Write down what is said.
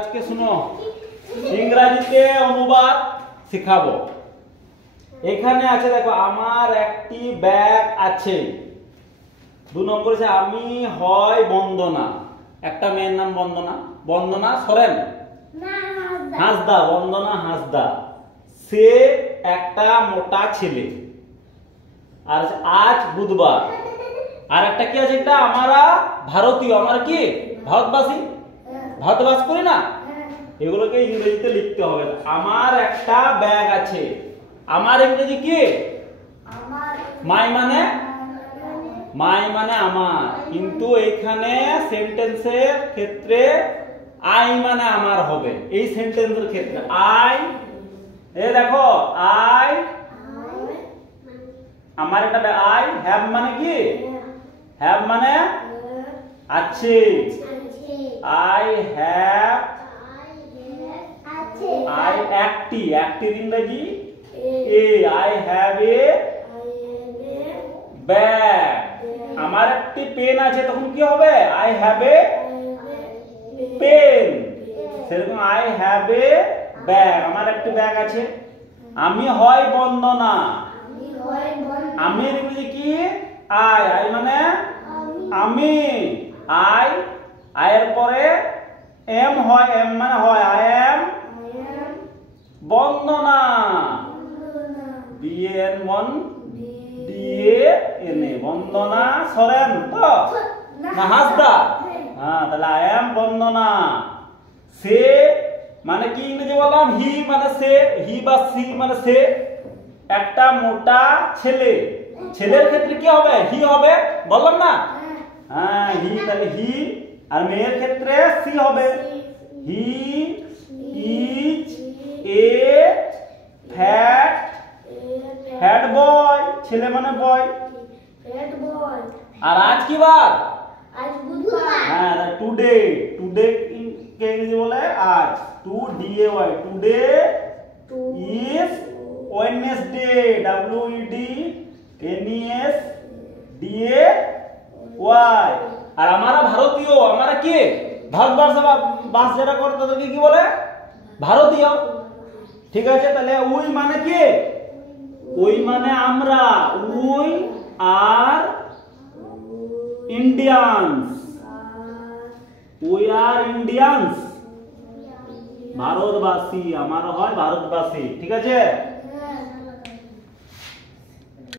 আজকে শুনো ইংরেজিতে অনুবাদ শেখাবো। এখানে আছে দেখো, আমার একটি ব্যাগ আছে। 2 নম্বর আছে আমি হয় বন্দনা, একটা মেয়ের নাম বন্দনা, বন্দনা সরেন হাঁসদা, বন্দনা হাঁসদা, সে একটা মোটা ছেলে। আর আজ বুধবার। আর একটা কি আছে, এটা আমরা ভারতীয়, আমরা কি ভারতবাসী, ভারতবাস করি না, এগুলোকে ইংরেজিতে লিখতে হবে। আমার একটা ব্যাগ আছে, আমার ইংরেজি কি মাই, মানে আমার, কিন্তু এখানে সেন্টেন্সের ক্ষেত্রে আই মানে আমার হবে। এই সেন্টেন্সের ক্ষেত্রে আই, এই দেখো আই, আমার একটা আই হ্যাভ মানে কি, হ্যাভ মানে আছে, আই হ্যাভ, আই একটি, একটির ইংরেজি এ, আই হ্যাভ এ ব্যাগ। আমার একটি পেন আছে, তখন কি হবে আই হ্যাভ এ পেন। সেরকম আই হ্যাভ এ ব্যাগ, আমার একটি ব্যাগ আছে। আমি হয় বন্দনা, আমি ইংরেজি কি আই, আই মানে আমি, আই, আয়ের পরে এম হয়, এম মানে হয়, আই এম বন্দনা, বিএন মন দিয়ে এনে, বন্দনা সরেন তো না হাঁসদা, হ্যাঁ তাহলে আই এম বন্দনা। সে মানে কি ইংরেজি বললাম, হি মানে সে, হি বা সি মানে সে একটা মোটা ছেলে। ছেলের ক্ষেত্রে কি হবে, হি হবে, বললাম না, হ্যাঁ হি, তাহলে হি। আর মেয়ের ক্ষেত্রে সি হবে, he is a fat, fat boy, ছেলে মানে বয়। আর আজ কি বার, আজ বুধবার, হ্যাঁ টুডে, টুডে কে ইংরেজি বলে আজ, T O D A Y, today is Wednesday, W E D N E S D A Y. আর আমরা ভারতীয়, আমরা কি ভারতবর্ষে বাস যারা করে তাদেরকে কি বলে ভারতীয়, ঠিক আছে। তাহলে উই মানে কি, উই মানে আমরা, we are Indians, we are Indians, ভারতবাসী, আমার হয় ভারতবাসী, ঠিক আছে।